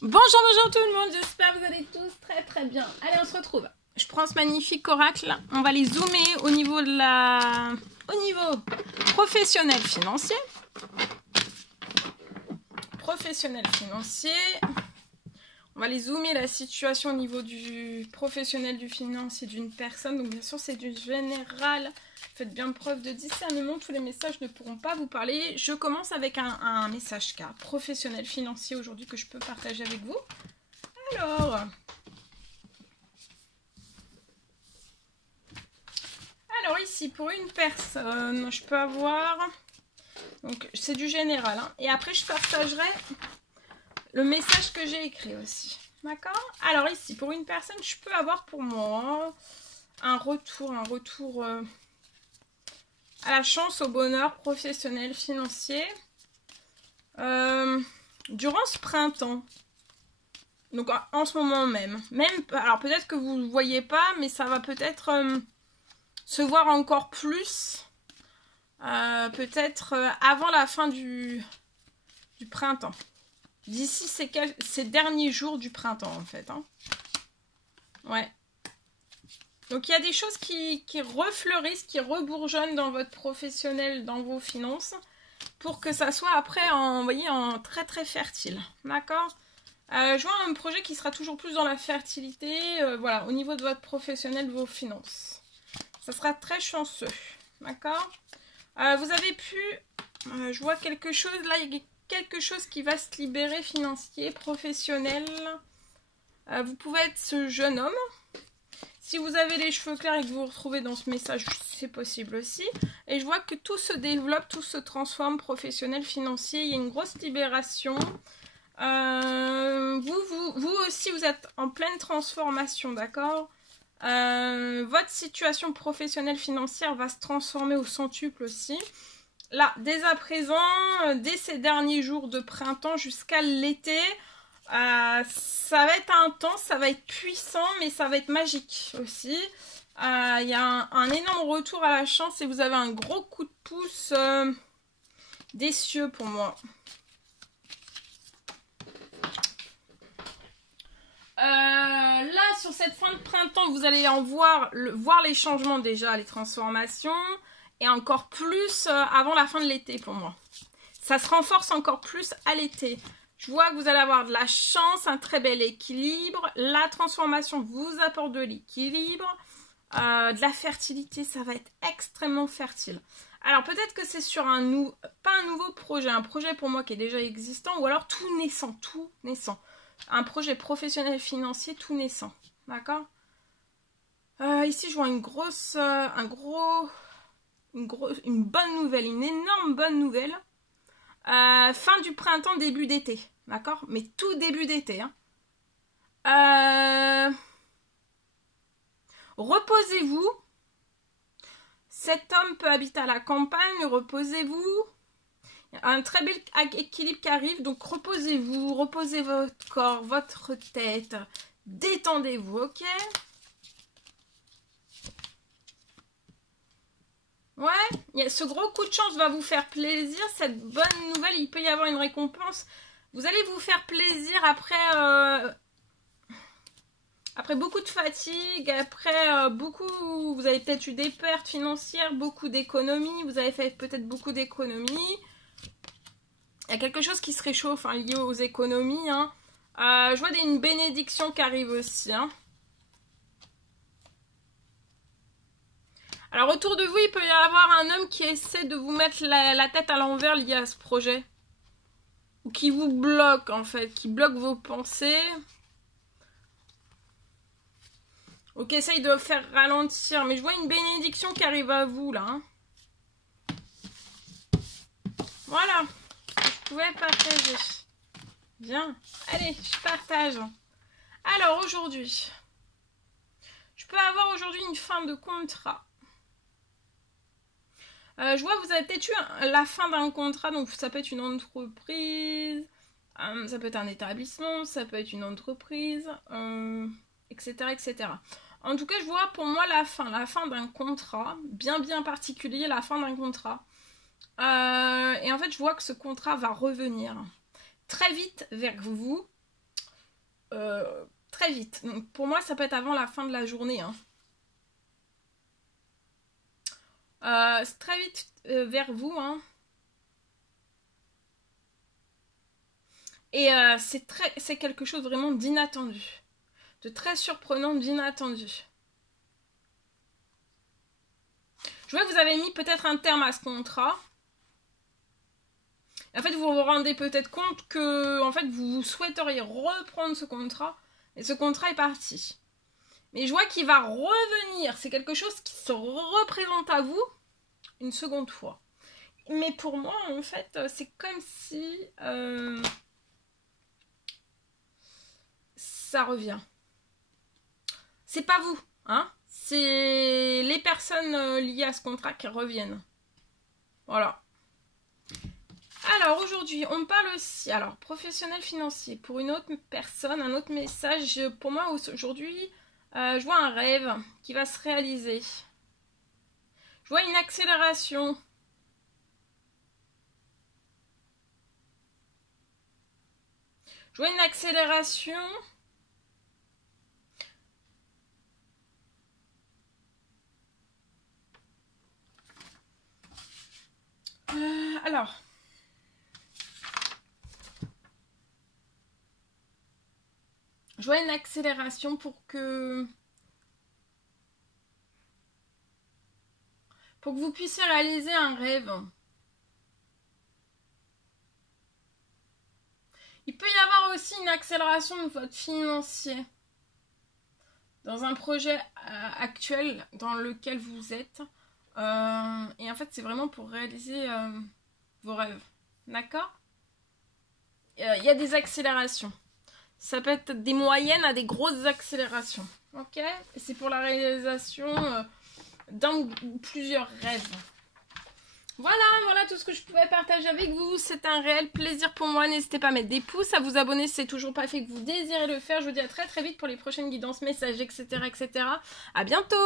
Bonjour tout le monde, j'espère que vous allez tous très bien. Allez, on se retrouve. Je prends ce magnifique oracle, on va les zoomer au niveau professionnel financier. On va les zoomer la situation au niveau du professionnel du financier d'une personne. Donc bien sûr c'est du général. Faites bien preuve de discernement, tous les messages ne pourront pas vous parler. Je commence avec un message carte professionnel financier aujourd'hui que je peux partager avec vous. Alors ici pour une personne, je peux avoir, donc c'est du général, hein, et après je partagerai le message que j'ai écrit aussi, d'accord? Alors ici pour une personne, je peux avoir pour moi un retour à la chance, au bonheur professionnel, financier, durant ce printemps. Donc en ce moment même, alors peut-être que vous ne le voyez pas, mais ça va peut-être se voir encore plus, peut-être avant la fin du printemps. D'ici ces derniers jours du printemps en fait. Hein. Ouais. Donc il y a des choses qui refleurissent, qui rebourgeonnent dans votre professionnel, dans vos finances, pour que ça soit après, vous voyez, en très fertile. D'accord ? Je vois un projet qui sera toujours plus dans la fertilité, voilà, au niveau de votre professionnel, de vos finances. Ça sera très chanceux, d'accord? Vous avez pu, je vois quelque chose, là il y a quelque chose qui va se libérer financier, professionnel. Vous pouvez être ce jeune homme. Si vous avez les cheveux clairs et que vous vous retrouvez dans ce message, c'est possible aussi. Et je vois que tout se développe, tout se transforme, professionnel, financier. Il y a une grosse libération. Vous aussi, vous êtes en pleine transformation, d'accord? Votre situation professionnelle financière va se transformer au centuple aussi. Là, dès à présent, dès ces derniers jours de printemps jusqu'à l'été, ça va être intense, ça va être puissant, mais ça va être magique aussi. Il y a un énorme retour à la chance et vous avez un gros coup de pouce des cieux pour moi. Là, sur cette fin de printemps, vous allez en voir les changements déjà, les transformations, et encore plus avant la fin de l'été pour moi. Ça se renforce encore plus à l'été. Je vois que vous allez avoir de la chance, un très bel équilibre. La transformation vous apporte de l'équilibre, de la fertilité, ça va être extrêmement fertile. Alors peut-être que c'est sur pas un nouveau projet, un projet pour moi qui est déjà existant, ou alors tout naissant. Un projet professionnel financier tout naissant, d'accord? Ici je vois une bonne nouvelle, une énorme bonne nouvelle. Fin du printemps, début d'été, d'accord? Mais tout début d'été. Hein. Reposez-vous. Cet homme peut habiter à la campagne, reposez-vous. Un très bel équilibre qui arrive, donc reposez-vous, reposez votre corps, votre tête, détendez-vous, ok? Ouais, ce gros coup de chance va vous faire plaisir, cette bonne nouvelle, il peut y avoir une récompense. Vous allez vous faire plaisir après beaucoup de fatigue, après vous avez peut-être eu des pertes financières, beaucoup d'économies, vous avez fait peut-être beaucoup d'économies. Il y a quelque chose qui se réchauffe lié aux économies. Hein. Je vois une bénédiction qui arrive aussi. Hein. Alors autour de vous, il peut y avoir un homme qui essaie de vous mettre la tête à l'envers lié à ce projet. Ou qui vous bloque en fait, qui bloque vos pensées. Ou qui essaye de faire ralentir. Mais je vois une bénédiction qui arrive à vous là. Hein. Voilà. Je pouvais partager. Bien. Allez, je partage. Alors aujourd'hui, je peux avoir aujourd'hui une fin de contrat. Je vois que vous avez peut-être eu la fin d'un contrat, donc ça peut être une entreprise, ça peut être un établissement, ça peut être une entreprise, etc., etc. En tout cas, je vois pour moi la fin d'un contrat, bien particulier, la fin d'un contrat. Et en fait, je vois que ce contrat va revenir très vite vers vous. très vite. Donc pour moi, ça peut être avant la fin de la journée. Hein. C'est très vite vers vous. Hein. Et c'est quelque chose vraiment d'inattendu. De très surprenant, d'inattendu. Je vois que vous avez mis peut-être un terme à ce contrat. En fait, vous vous rendez peut-être compte que en fait, vous souhaiteriez reprendre ce contrat. Et ce contrat est parti. Mais je vois qu'il va revenir. C'est quelque chose qui se représente à vous une seconde fois. Mais pour moi, en fait, c'est comme si ça revient. C'est pas vous, hein. C'est les personnes liées à ce contrat qui reviennent. Voilà. Alors aujourd'hui, on parle aussi, alors professionnel financier, pour une autre personne, un autre message. Pour moi aujourd'hui, je vois un rêve qui va se réaliser. Je vois une accélération. Je vois une accélération. Alors. Je vois une accélération pour que vous puissiez réaliser un rêve. Il peut y avoir aussi une accélération de votre financier dans un projet actuel dans lequel vous êtes. Et en fait, c'est vraiment pour réaliser vos rêves. D'accord ? Il y a des accélérations. Ça peut être des moyennes à des grosses accélérations. Ok ? Et c'est pour la réalisation d'un ou plusieurs rêves. Voilà tout ce que je pouvais partager avec vous. C'est un réel plaisir pour moi. N'hésitez pas à mettre des pouces, à vous abonner si c'est toujours pas fait que vous désirez le faire. Je vous dis à très très vite pour les prochaines guidances, messages, etc. etc. À bientôt!